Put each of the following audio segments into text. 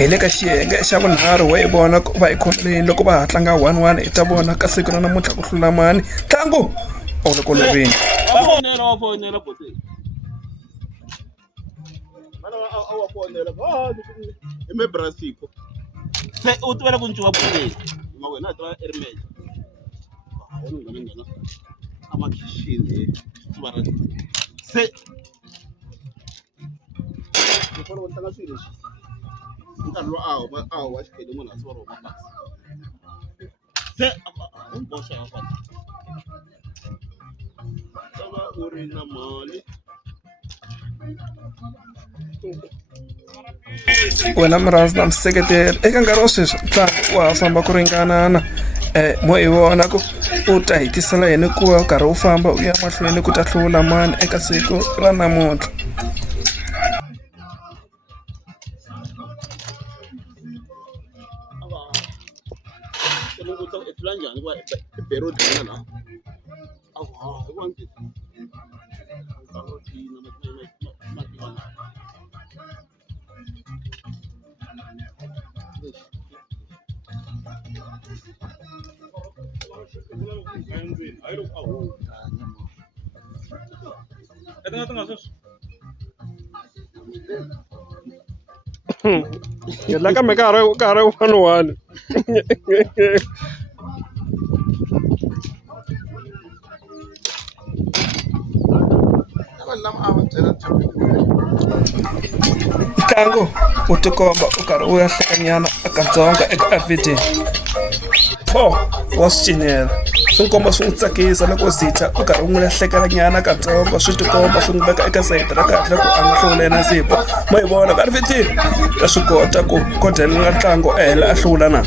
hi le ka xiyenge xa vunharhu wa hi vona ku va hi khomileni loko va ha tlanga 1-1 hi ta vona ka siku ra namuntlha ku hlula mani ntlangu u le ku loveni. Se u tivela ku ncuva bukeli ma wena a tiva erimele amakhixini se loko u tlanga swilo leswi nkarhi lowu a wa xikhele munhu a swi va roma se boxa ya patu tava u ri na mali wena murhandzi na museketeri eka nkarhi wa sweswi ntlangu wa ha famba ku ringanana mo hi vona ku u ta hetisela yini ku va u karhi u famba u ya mahlweni ku ta hlula mani eka siku ra namuntlha. tlula njhani ku ibero dlina la La ka me ka re 1-1. ntlangu u tikomba u karhi u ya hlekanyana akatsonga eka avidi wa swi cinela swi n'wi komba swi n'wi tsakisa loko zitha u karhi u n'wi lahlekanyana katsongo swi tikomba swi n'wi veka eka sayiti ra kahle ku a nga hlula yena sipo mo hi vona ka avidi ta swi kota ku khodelela ntlangu a hela a hlula na.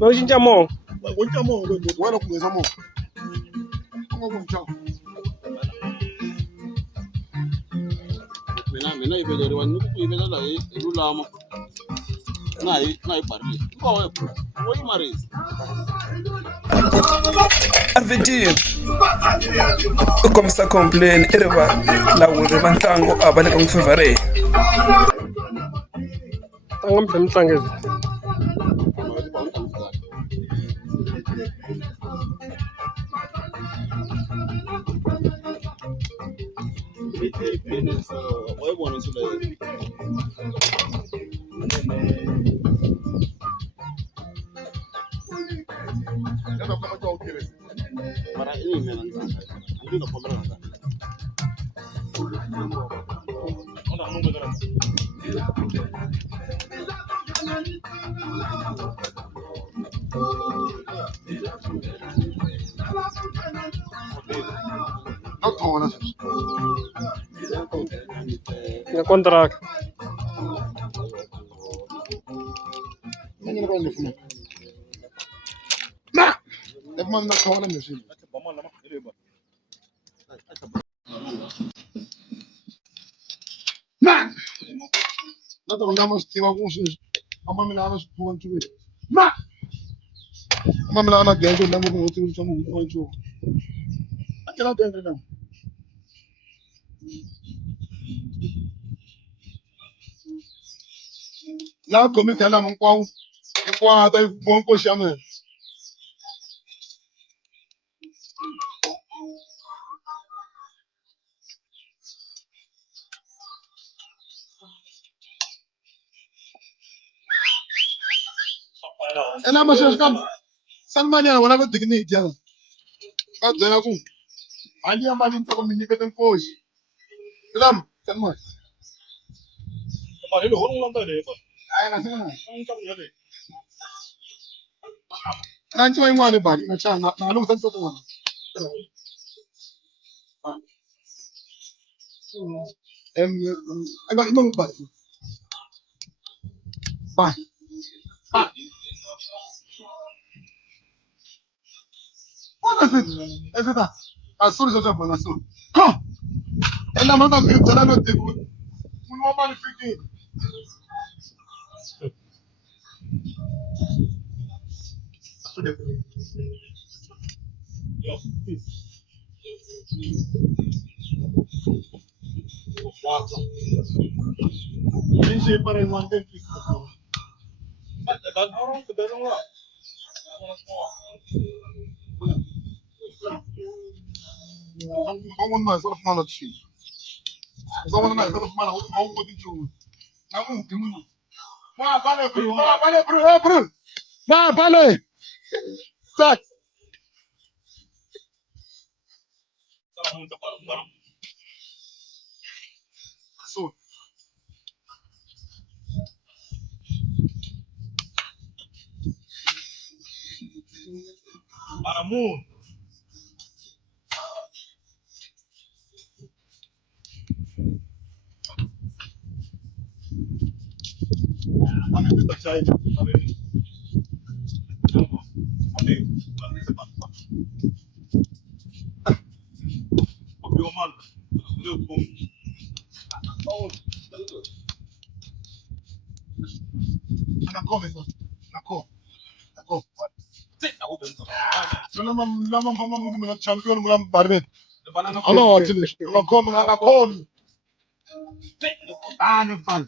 Va cinca mo. mina yiveleriwa ni ku yivelela hi lulama na hi barile wo yimarisa avidi u kombisa complain i ri va lawuri va ntlangu a va le ka n'wi fevhareni tlanga mi tlangezi wayibona sile mara ini mina ndino kombera na ona mungu ngara na contract La comite la mon kwa ta bon ko shame ena ma shas kam salmania wala ko digni dia ka dela ku ali amali to mi ni beten ko lam salma ma helo hon lan ta de ay na sana nan choi ngwa ne ba na cha na lu san so to wa em anh gọi mong bảy bảy what is it is it a sorry so for na so come and I'm not going to let you we want money freaking Vale. Sac. So, champion mulam barbe. Ano actually, nakon. Fan. Fan.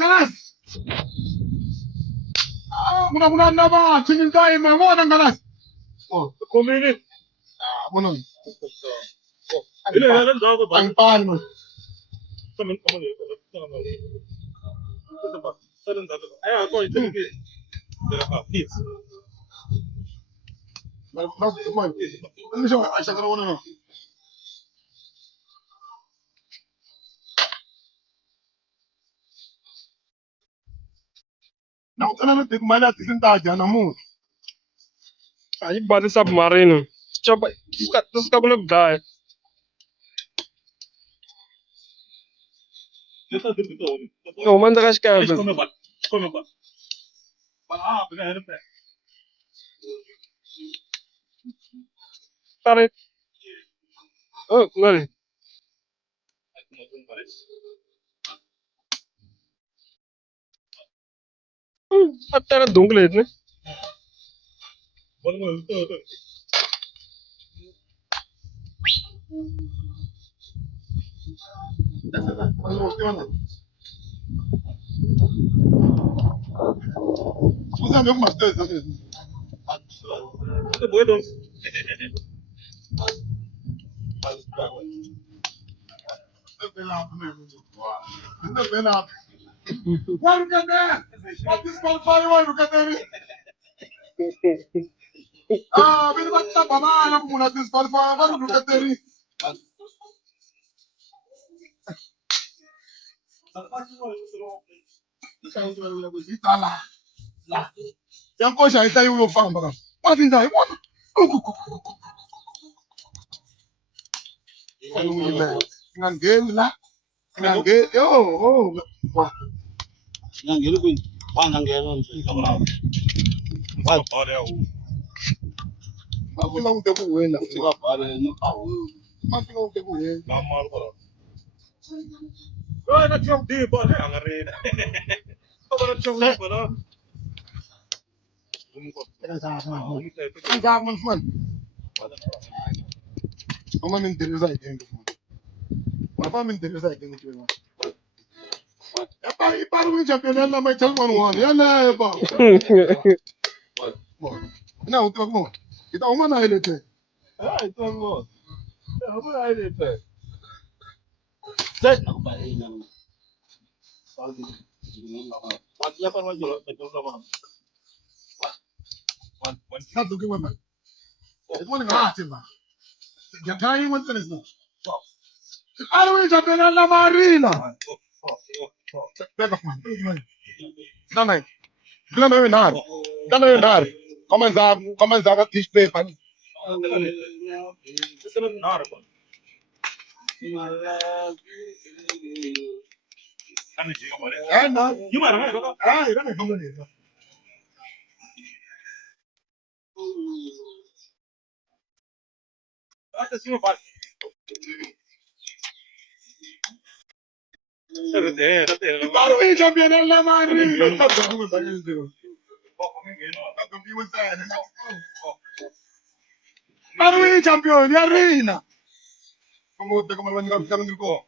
Ganas. Muna na ba? Tingin tayo mo ng ganas. Oh, kumini. Muna. Ang pan mo. Ano siya? Ay, sa karoon na. Nakutala na tigmay natin yung tadya na mo. Aí bota submarino. Chapa, os cabelos dá. Não, manda as cabras. Pare. Oh, olha. Até era dungle, né? Scusa, meu master. Vai, Lucateri! Vai desqualificar o Lucateri! Ah, vem vai estar para lá, não desqualificar o Lucateri! Tá lá. Yang coisa aí tá aí o fã, bacana. Pode vir aí, mano. Nganggel lah. Nganggel. Oh. Yang gitu pun, yang gitu. Aku lang te buwe na. Siapa ada yang tahu? Aku lang te buwe. Ang gaman man. Ama min interesa iten ko. Apa min interesa iten ko. Apa iparu ni champion na may chalman wan. Yala ba. Na utwa mo. Kita umana ilete. Itu enggak. Apa ada itu? Set aku balik nang. Soal gitu. Wajib apa wajib betul apa? Satu ke wema. Itu mana ngati ba. Gatai mo tenes no. Iparu ni champion na marina. Pega man. Nanay. Bila na yun nar. Dana yun nar. Começa a display pa. Ah, não. Ah, era me como isso. Italy win champion alla Marina. Italy win champion di Arena. Come vanno a cambiare il gol.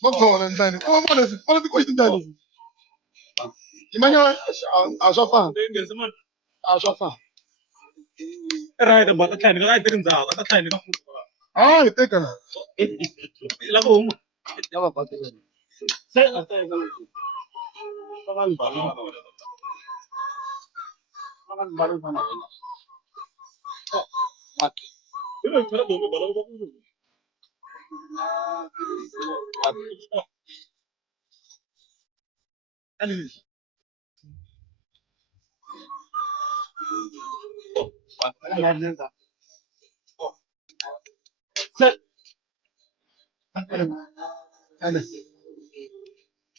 What goal and then? Oh, what is the question then? Emmanuel, Ashafa. Ashafa. Ah, you take her.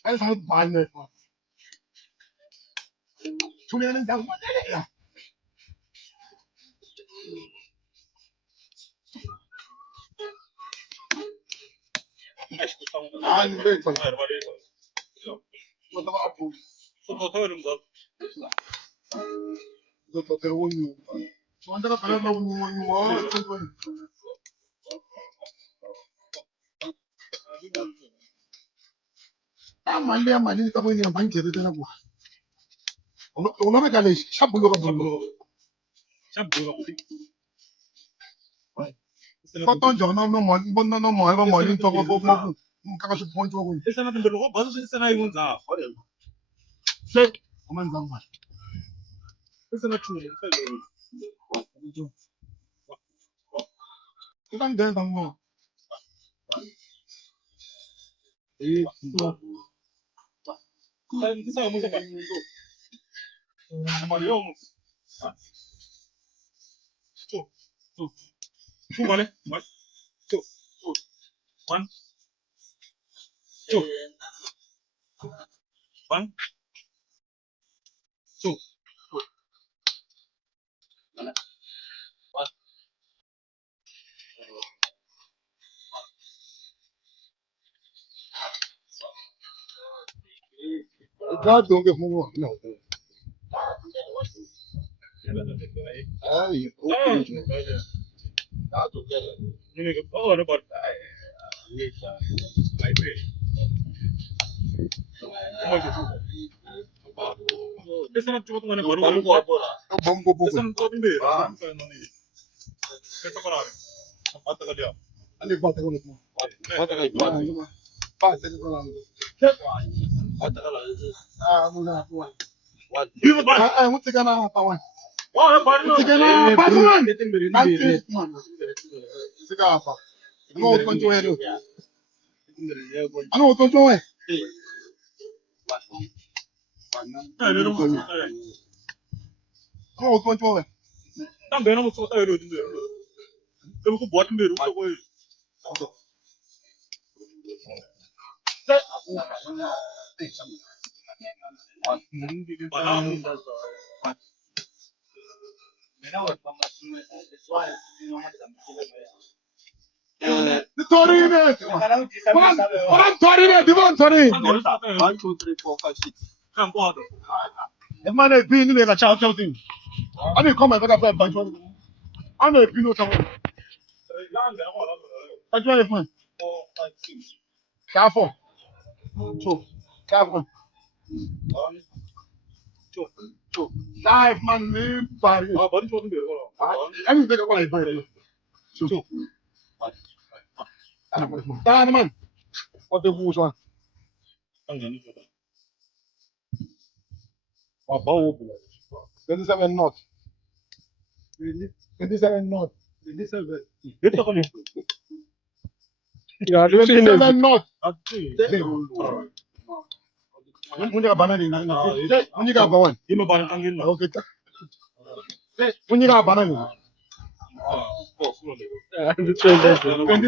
I found one. Two men down. I'm grateful. What about you? God don't get more. No. I want to get out of one. The man is being in a child something. I didn't come and get a bunch of I'm a pino someone. That's why fine. Careful. Two. Careful. Life man name body. Anything I want to buy. Two. Man. What the rules one? 27 not. 27 not. 27 not. When you got banana, when you got one. Okay. When you got banana.